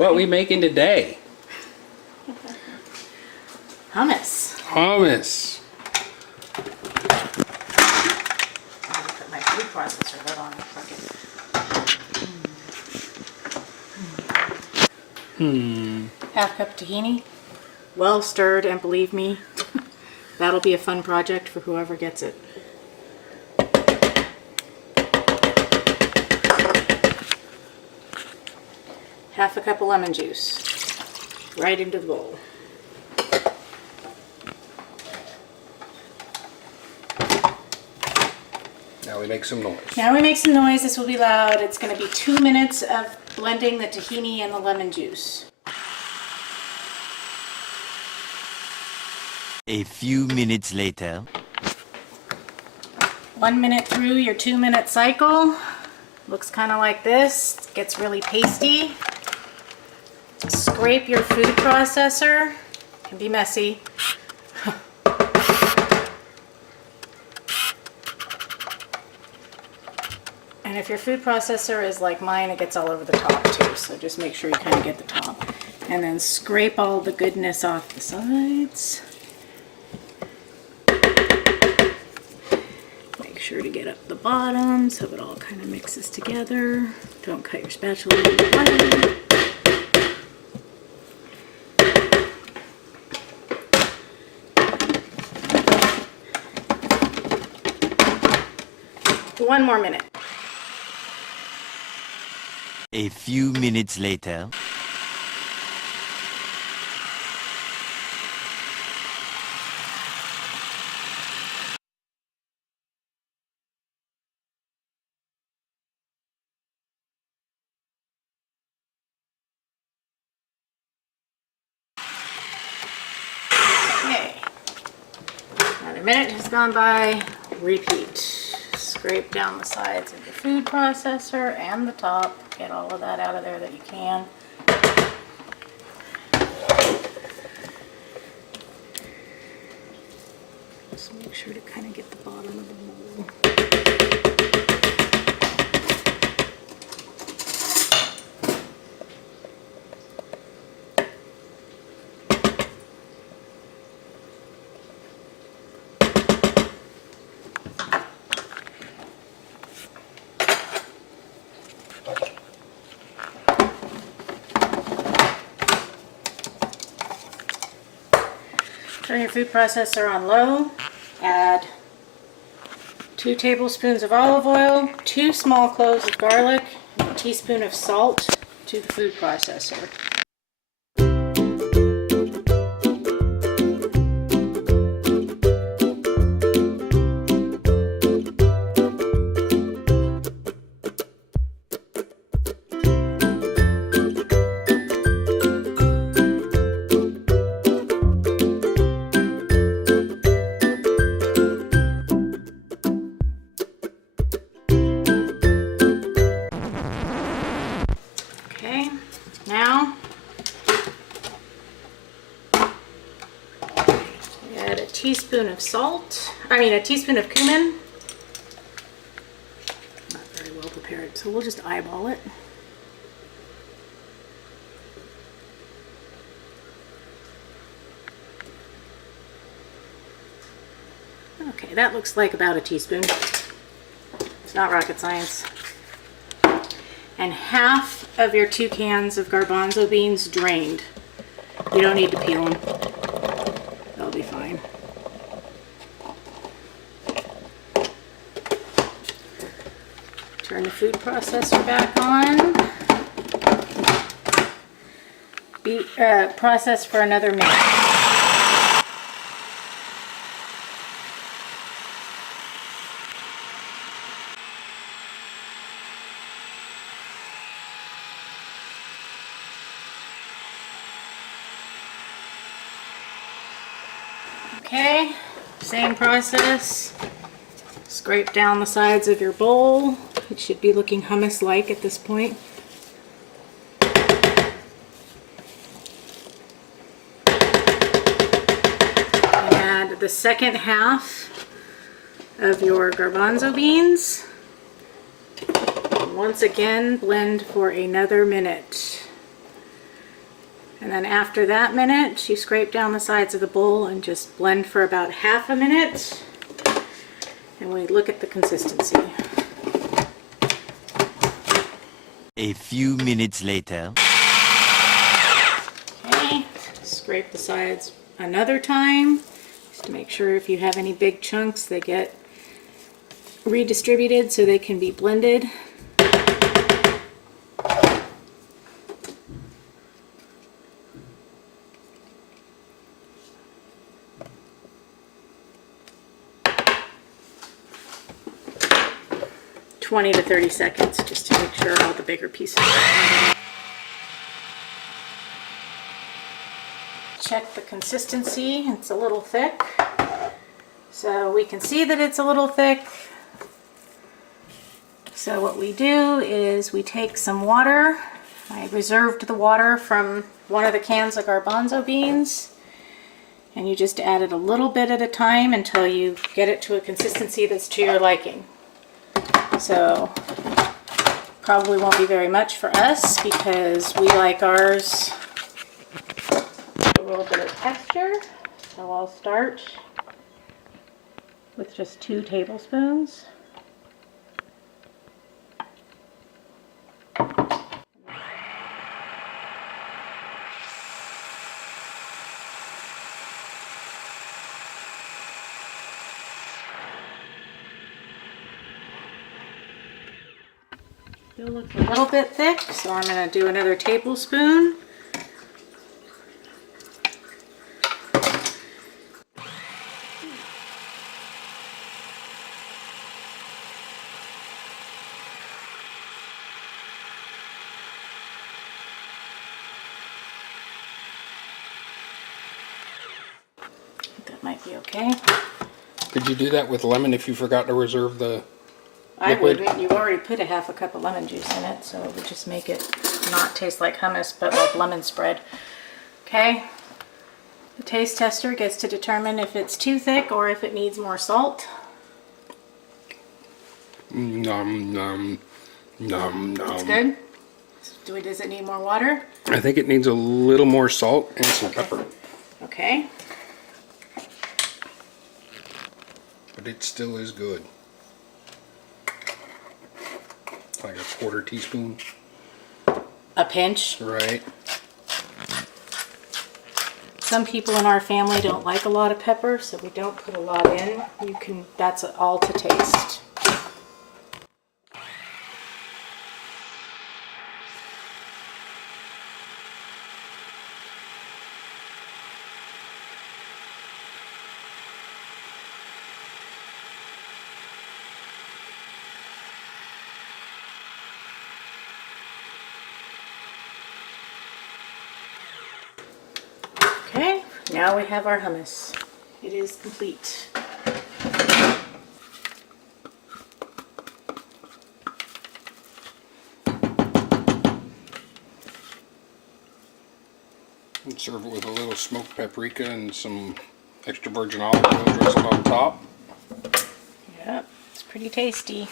What we making today? Hummus. Hummus. I'm gonna put my food processor hood on a second. Half cup tahini. Well stirred, and believe me, that'll be a fun project for whoever gets it. Half a cup of lemon juice. Right into the bowl. Now we make some noise. Now we make some noise. This will be loud. It's going to be 2 minutes of blending the tahini and the lemon juice. A few minutes later. 1 minute through your 2-minute cycle. Looks kind of like this. It gets really pasty. Scrape your food processor. It can be messy. And if your food processor is like mine, it gets all over the top too. So just make sure you kind of get the top. And then scrape all the goodness off the sides. Make sure to get up the bottom so it all kind of mixes together. Don't cut your spatula in the bottom. One more minute. A few minutes later. Okay. Another minute has gone by. Repeat. Scrape down the sides of your food processor and the top. Get all of that out of there that you can. Just make sure to kind of get the bottom of the bowl. Turn your food processor on low. Add 2 tablespoons of olive oil, 2 small cloves of garlic, and a teaspoon of salt to the food processor. Okay, now add a teaspoon of a teaspoon of cumin. Not very well prepared, so we'll just eyeball it. Okay, that looks like about a teaspoon. It's not rocket science. And half of your 2 cans of garbanzo beans drained. You don't need to peel them. They'll be fine. Turn the food processor back on. Process for another minute. Okay, same process. Scrape down the sides of your bowl. It should be looking hummus-like at this point. Add the second half of your garbanzo beans. Once again, blend for another minute. And then after that minute, you scrape down the sides of the bowl and just blend for about half a minute. And we look at the consistency. A few minutes later. Okay, scrape the sides another time, just to make sure if you have any big chunks, they get redistributed so they can be blended. (20 to 30 seconds) just to make sure all the bigger pieces are blended. Check the consistency. It's a little thick, so we can see that it's a little thick. So what we do is we take some water. I reserved the water from one of the cans of garbanzo beans, and you just add it a little bit at a time until you get it to a consistency that's to your liking. So probably won't be very much for us because we like ours a little bit of texture. So I'll start with just 2 tablespoons. Still looks a little bit thick, so I'm going to do another tablespoon. That might be okay. Could you do that with lemon if you forgot to reserve the I liquid? wouldn't. You've already put a half a cup of lemon juice in it, so it would just make it not taste like hummus, but like lemon spread. Okay? The taste tester gets to determine if it's too thick or if it needs more salt. Nom, nom, nom, nom. It's good? Does it need more water? I think it needs a little more salt and some pepper. Okay. But it still is good. Like a 1/4 teaspoon. A pinch. Right. Some people in our family don't like a lot of pepper, so we don't put a lot in. That's all to taste. Okay, now we have our hummus. It is complete. And serve it with a little smoked paprika and some extra virgin olive oil drizzled on top. Yep, it's pretty tasty.